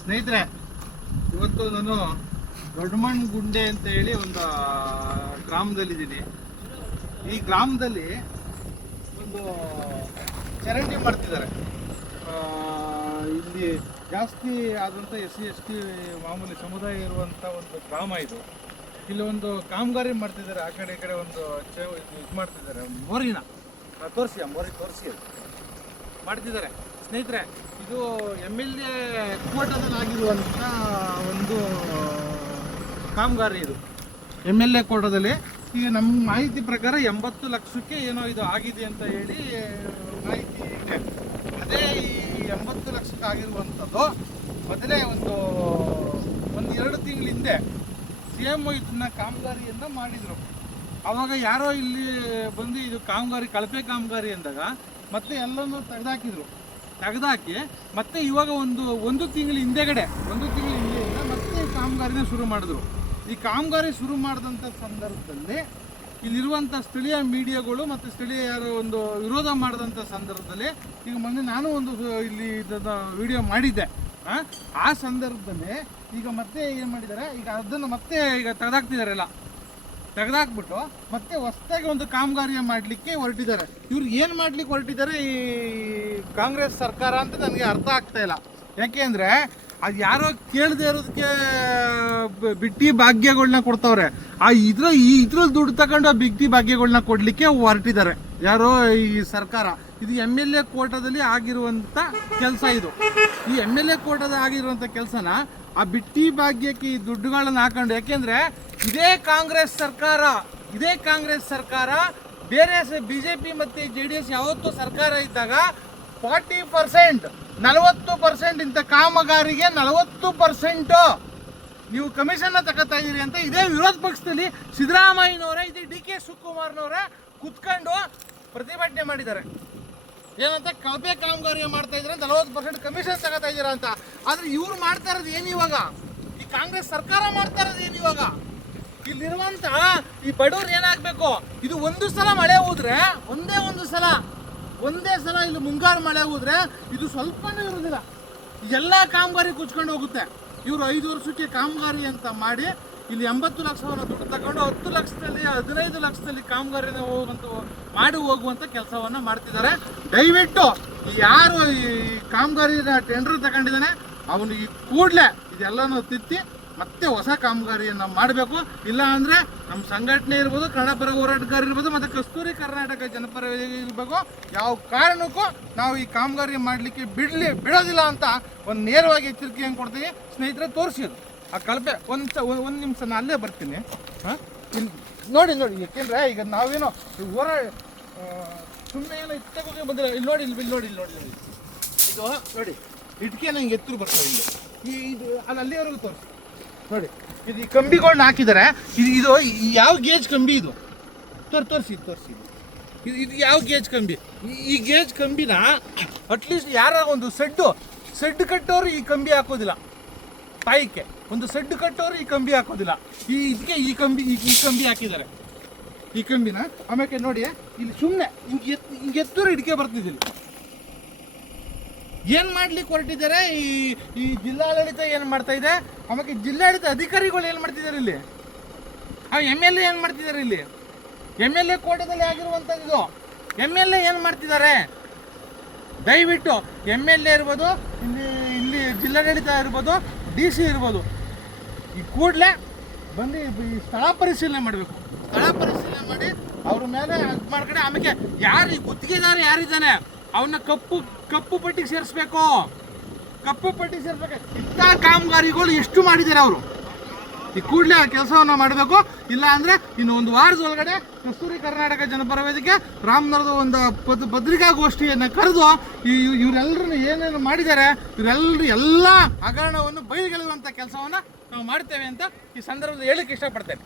ಸ್ನೇಹಿತರೆ, ಇವತ್ತು ನಾನು ದೊಡ್ಡಮಣ್ಣಗುಂಡೆ ಅಂತ ಹೇಳಿ ಒಂದು ಗ್ರಾಮದಲ್ಲಿದ್ದೀನಿ. ಈ ಗ್ರಾಮದಲ್ಲಿ ಒಂದು ಚರಂಡಿ ಮಾಡ್ತಿದ್ದಾರೆ. ಇಲ್ಲಿ ಜಾಸ್ತಿ ಆದಂಥ SC/ST ಮಾಮೂಲಿ ಸಮುದಾಯ ಇರುವಂಥ ಒಂದು ಗ್ರಾಮ ಇದು. ಇಲ್ಲಿ ಒಂದು ಕಾಮಗಾರಿ ಮಾಡ್ತಿದ್ದಾರೆ. ಆ ಕಡೆ ಈ ಕಡೆ ಒಂದು ಇದು ಮಾಡ್ತಿದ್ದಾರೆ. ಮೋರಿನ ಮೋರಿ ತೋರಿಸಿ ಮಾಡ್ತಿದ್ದಾರೆ. ಸ್ನೇಹಿತರೆ, ಇದು MLA ಕೋಟದಲ್ಲಿ ಆಗಿರುವಂಥ ಒಂದು ಕಾಮಗಾರಿ. ಇದು MLA ಕೋಟದಲ್ಲಿ ಈಗ ನಮ್ಮ ಮಾಹಿತಿ ಪ್ರಕಾರ 80 ಲಕ್ಷಕ್ಕೆ ಏನೋ ಇದು ಆಗಿದೆ ಅಂತ ಹೇಳಿ ಮಾಹಿತಿ ಇದೆ. ಅದೇ ಈ 80 ಲಕ್ಷಕ್ಕೆ ಆಗಿರುವಂಥದ್ದು ಮೊದಲೇ ಒಂದು 2 ತಿಂಗಳ ಹಿಂದೆ CM ಇದನ್ನ ಕಾಮಗಾರಿಯನ್ನು ಮಾಡಿದರು. ಆವಾಗ ಯಾರೋ ಇಲ್ಲಿ ಬಂದು ಇದು ಕಾಮಗಾರಿ ಕಳಪೆ ಕಾಮಗಾರಿ ಅಂದಾಗ ಮತ್ತೆ ಎಲ್ಲನೂ ತೆಗೆದಾಕಿ ಮತ್ತೆ ಇವಾಗ ಒಂದು ತಿಂಗಳ ಹಿಂದೆಗಡೆ ಮತ್ತೆ ಕಾಮಗಾರಿನ ಶುರು ಮಾಡಿದ್ರು. ಈ ಕಾಮಗಾರಿ ಶುರು ಮಾಡಿದಂಥ ಸಂದರ್ಭದಲ್ಲಿ ಇಲ್ಲಿರುವಂಥ ಸ್ಥಳೀಯ ಮೀಡಿಯಾಗಳು ಮತ್ತು ಸ್ಥಳೀಯ ಯಾರೋ ಒಂದು ವಿರೋಧ ಮಾಡಿದಂಥ ಸಂದರ್ಭದಲ್ಲಿ ಈಗ ಮೊನ್ನೆ ನಾನು ಒಂದು ಇಲ್ಲಿ ವಿಡಿಯೋ ಮಾಡಿದ್ದೆ. ಆ ಸಂದರ್ಭದಲ್ಲಿ ಈಗ ಮತ್ತೆ ಏನು ಮಾಡಿದ್ದಾರೆ, ಈಗ ಅದನ್ನು ಮತ್ತೆ ಈಗ ತೆಗೆದಾಕ್ಬಿಟ್ಟು ಮತ್ತೆ ಹೊಸದಾಗಿ ಒಂದು ಕಾಮಗಾರಿಯ ಮಾಡಲಿಕ್ಕೆ ಹೊರಟಿದ್ದಾರೆ. ಇವ್ರು ಏನು ಮಾಡ್ಲಿಕ್ಕೆ ಹೊರಟಿದ್ದಾರೆ ಈ ಕಾಂಗ್ರೆಸ್ ಸರ್ಕಾರ ಅಂತ ನನಗೆ ಅರ್ಥ ಆಗ್ತಾ ಇಲ್ಲ. ಯಾಕೆ ಅಂದರೆ ಅದು ಯಾರೋ ಕೇಳದೆ ಇರೋದಕ್ಕೆ ಬಿಟ್ಟಿ ಭಾಗ್ಯಗಳನ್ನ ಕೊಡ್ತವ್ರೆ. ಇದ್ರಲ್ಲಿ ದುಡ್ಡು ತಗೊಂಡು ಆ ಬಿಟ್ಟಿ ಭಾಗ್ಯಗಳನ್ನ ಕೊಡಲಿಕ್ಕೆ ಹೊರಟಿದ್ದಾರೆ ಯಾರೋ ಈ ಸರ್ಕಾರ. ಇದು MLA ಕೋಟದಲ್ಲಿ ಆಗಿರುವಂಥ ಕೆಲಸ. ಇದು ಈ MLA ಕೋಟದ ಆಗಿರುವಂಥ ಕೆಲಸನ ಆ ಬಿಟ್ಟಿ ಭಾಗ್ಯಕ್ಕೆ ಈ ದುಡ್ಡುಗಳನ್ನ ಹಾಕೊಂಡು, ಯಾಕೆಂದರೆ ಇದೇ ಕಾಂಗ್ರೆಸ್ ಸರ್ಕಾರ ಬೇರೆ BJP ಮತ್ತು JDS ಯಾವತ್ತೂ ಸರ್ಕಾರ ಇದ್ದಾಗ 40% 40% ಇಂಥ ಕಾಮಗಾರಿಗೆ 40% ನೀವು ಕಮಿಷನ್ನ ತಗೋತಾ ಇದ್ದೀರಿ ಅಂತ ಇದೇ ವಿರೋಧ ಪಕ್ಷದಲ್ಲಿ ಸಿದ್ದರಾಮಯ್ಯನವರೇ, ಇದೇ DK ಶಿವಕುಮಾರ್ನವರೇ ಕುತ್ಕೊಂಡು ಪ್ರತಿಭಟನೆ ಮಾಡಿದ್ದಾರೆ. ಏನಂತ ಕಳಪೆ ಕಾಮಗಾರಿ ಮಾಡ್ತಾ ಇದ್ರೆ 40% ಕಮಿಷನ್ ತಗೋತಾ ಇದ್ದೀರಾ ಅಂತ. ಆದರೆ ಇವ್ರು ಮಾಡ್ತಾ ಇರೋದು ಏನು ಇವಾಗ? ಈ ಕಾಂಗ್ರೆಸ್ ಸರ್ಕಾರ ಮಾಡ್ತಾ ಇರೋದು ಏನು ಇವಾಗ? ಇಲ್ಲಿರುವಂತ ಈ ಬಡವ್ರು ಏನಾಗಬೇಕು, ಇದು ಒಂದು ಸಲ ಮಳೆ ಹೋದ್ರೆ ಒಂದೇ ಸಲ ಇಲ್ಲಿ ಮುಂಗಾರು ಮಳೆ ಹೋದ್ರೆ ಇದು ಸ್ವಲ್ಪನೂ ಇರೋದಿಲ್ಲ, ಎಲ್ಲ ಕಾಮಗಾರಿ ಕುಚ್ಕೊಂಡು ಹೋಗುತ್ತೆ. ಇವರು 5 ವರ್ಷಕ್ಕೆ ಕಾಮಗಾರಿ ಅಂತ ಮಾಡಿ ಇಲ್ಲಿ 80 ಲಕ್ಷವನ್ನು ದುಡ್ಡು ತಗೊಂಡು 10 ಲಕ್ಷದಲ್ಲಿ 15 ಲಕ್ಷದಲ್ಲಿ ಕಾಮಗಾರಿನ ಹೋಗುವಂಥ ಕೆಲಸವನ್ನು ಮಾಡ್ತಿದ್ದಾರೆ. ದಯವಿಟ್ಟು ಯಾರು ಈ ಕಾಮಗಾರಿನ ಟೆಂಡರ್ ತಗೊಂಡಿದ್ದಾನೆ ಅವನು ಈ ಕೂಡಲೇ ಇದೆಲ್ಲನೂ ತಿತ್ತಿ ಮತ್ತೆ ಹೊಸ ಕಾಮಗಾರಿಯನ್ನು ಮಾಡಬೇಕು. ಇಲ್ಲ ಅಂದರೆ ನಮ್ಮ ಸಂಘಟನೆ ಇರ್ಬೋದು, ಕನ್ನಡ ಪರ ಹೋರಾಟಗಾರ ಇರ್ಬೋದು, ಮತ್ತು ಕಸ್ತೂರಿ ಕರ್ನಾಟಕ ಜನಪರ ಇರಬೇಕು, ಯಾವ ಕಾರಣಕ್ಕೂ ನಾವು ಈ ಕಾಮಗಾರಿ ಮಾಡಲಿಕ್ಕೆ ಬಿಡೋದಿಲ್ಲ ಅಂತ ಒಂದು ನೇರವಾಗಿ ಎಚ್ಚರಿಕೆಯನ್ನು ಕೊಡ್ತೀವಿ. ಸ್ನೇಹಿತರೆ, ತೋರಿಸಿದ್ರು ಆ ಕಳಪೆ ಒಂದು ನಿಮಿಷ ನಾನು ಅಲ್ಲೇ ಬರ್ತೀನಿ. ಇಲ್ಲಿ ನೋಡಿ, ಯಾಕೆಂದರೆ ಈಗ ನಾವೇನೋ ಸುಮ್ಮನೆ ಏನೋ ಇತ್ತಗೋಗಿ ಬಂದಿಲ್ಲ. ಇಲ್ಲಿ ನೋಡಿ ಇದು ನೋಡಿ, ಇಟ್ಕೆ ನಂಗೆ ಎತ್ತರು ಬರ್ತವೆ. ಇದು ಅಲ್ಲಿವರೆಗೂ ತೋರಿಸಿ ನೋಡಿ. ಇದು ಈ ಕಂಬಿಗಳನ್ನ ಹಾಕಿದ್ದಾರೆ. ಇದು ಯಾವ ಗೇಜ್ ಕಂಬಿ? ಇದು ತೋರಿಸಿ ಇದು ಯಾವ ಗೇಜ್ ಕಂಬಿ? ಈ ಗೇಜ್ ಕಂಬಿನ ಅಟ್ಲೀಸ್ಟ್ ಯಾರ ಒಂದು ಸೆಡ್ ಕಟ್ಟೋರು ಈ ಕಂಬಿ ಹಾಕೋದಿಲ್ಲ. ತಾಯಿಕೆ ಒಂದು ಸೆಡ್ ಕಟ್ಟೋರು ಈ ಕಂಬಿ ಹಾಕೋದಿಲ್ಲ. ಇದಕ್ಕೆ ಈ ಕಂಬಿ ಹಾಕಿದ್ದಾರೆ. ಈ ಕಂಬಿನ ಆಮೇಲೆ ನೋಡಿ ಇಲ್ಲಿ ಸುಮ್ಮನೆ ಹಿಂಗೆ ಎತ್ತೂರು ಇಟ್ಕೆ ಬರ್ತಿದ್ದಿಲ್ಲ. ಏನು ಮಾಡ್ಲಿಕ್ಕೆ ಹೊರಟಿದ್ದಾರೆ ಈ ಜಿಲ್ಲಾಡಳಿತ ಏನು ಮಾಡ್ತಾ ಇದೆ, ಆಮೇಲೆ ಜಿಲ್ಲಾಡಳಿತ ಅಧಿಕಾರಿಗಳು ಏನು ಮಾಡ್ತಿದ್ದಾರೆ ಇಲ್ಲಿ, MLA ಏನು ಮಾಡ್ತಿದ್ದಾರೆ ಇಲ್ಲಿ, MLA ಕೋಟದಲ್ಲಿ ಆಗಿರುವಂಥದ್ದು ಇದು. MLA ಏನು ಮಾಡ್ತಿದ್ದಾರೆ? ದಯವಿಟ್ಟು MLA ಇರ್ಬೋದು, ಇಲ್ಲಿ ಜಿಲ್ಲಾಡಳಿತ ಇರ್ಬೋದು, DC ಇರ್ಬೋದು, ಈ ಕೂಡಲೇ ಬಂದು ಈ ಸ್ಥಳ ಪರಿಶೀಲನೆ ಮಾಡಬೇಕು. ಸ್ಥಳ ಪರಿಶೀಲನೆ ಮಾಡಿ ಅವ್ರ ಮೇಲೆ ಇದು ಮಾಡ್ಕೊಂಡು ಆಮೇಲೆ ಯಾರು ಗುತ್ತಿಗೆದಾರ ಯಾರಿದ್ದಾನೆ ಅವನ್ನ ಕಪ್ಪು ಪಟ್ಟಿಗೆ ಸೇರಿಸ್ಬೇಕು. ಇಂಥ ಕಾಮಗಾರಿಗಳು ಎಷ್ಟು ಮಾಡಿದ್ದಾರೆ ಅವರು, ಈ ಕೂಡಲೇ ಆ ಕೆಲಸವನ್ನು ಮಾಡಬೇಕು. ಇಲ್ಲ ಅಂದರೆ ಇನ್ನು ಒಂದು ವಾರದೊಳಗಡೆ ಕಸ್ತೂರಿ ಕರ್ನಾಟಕ ಜನಪರ ವೇದಿಕೆ ರಾಮನಗರದ ಒಂದು ಪತ್ರಿಕಾಗೋಷ್ಠಿಯನ್ನು ಕರೆದು ಇವರೆಲ್ಲರನ್ನು ಏನೇನು ಮಾಡಿದ್ದಾರೆ ಎಲ್ಲ ಹಗರಣವನ್ನು ಬಯಲಿಗೆಳೆಯುವಂಥ ಕೆಲಸವನ್ನು ನಾವು ಮಾಡ್ತೇವೆ ಅಂತ ಈ ಸಂದರ್ಭದಲ್ಲಿ ಹೇಳಕ್ಕೆ ಇಷ್ಟಪಡ್ತೇನೆ.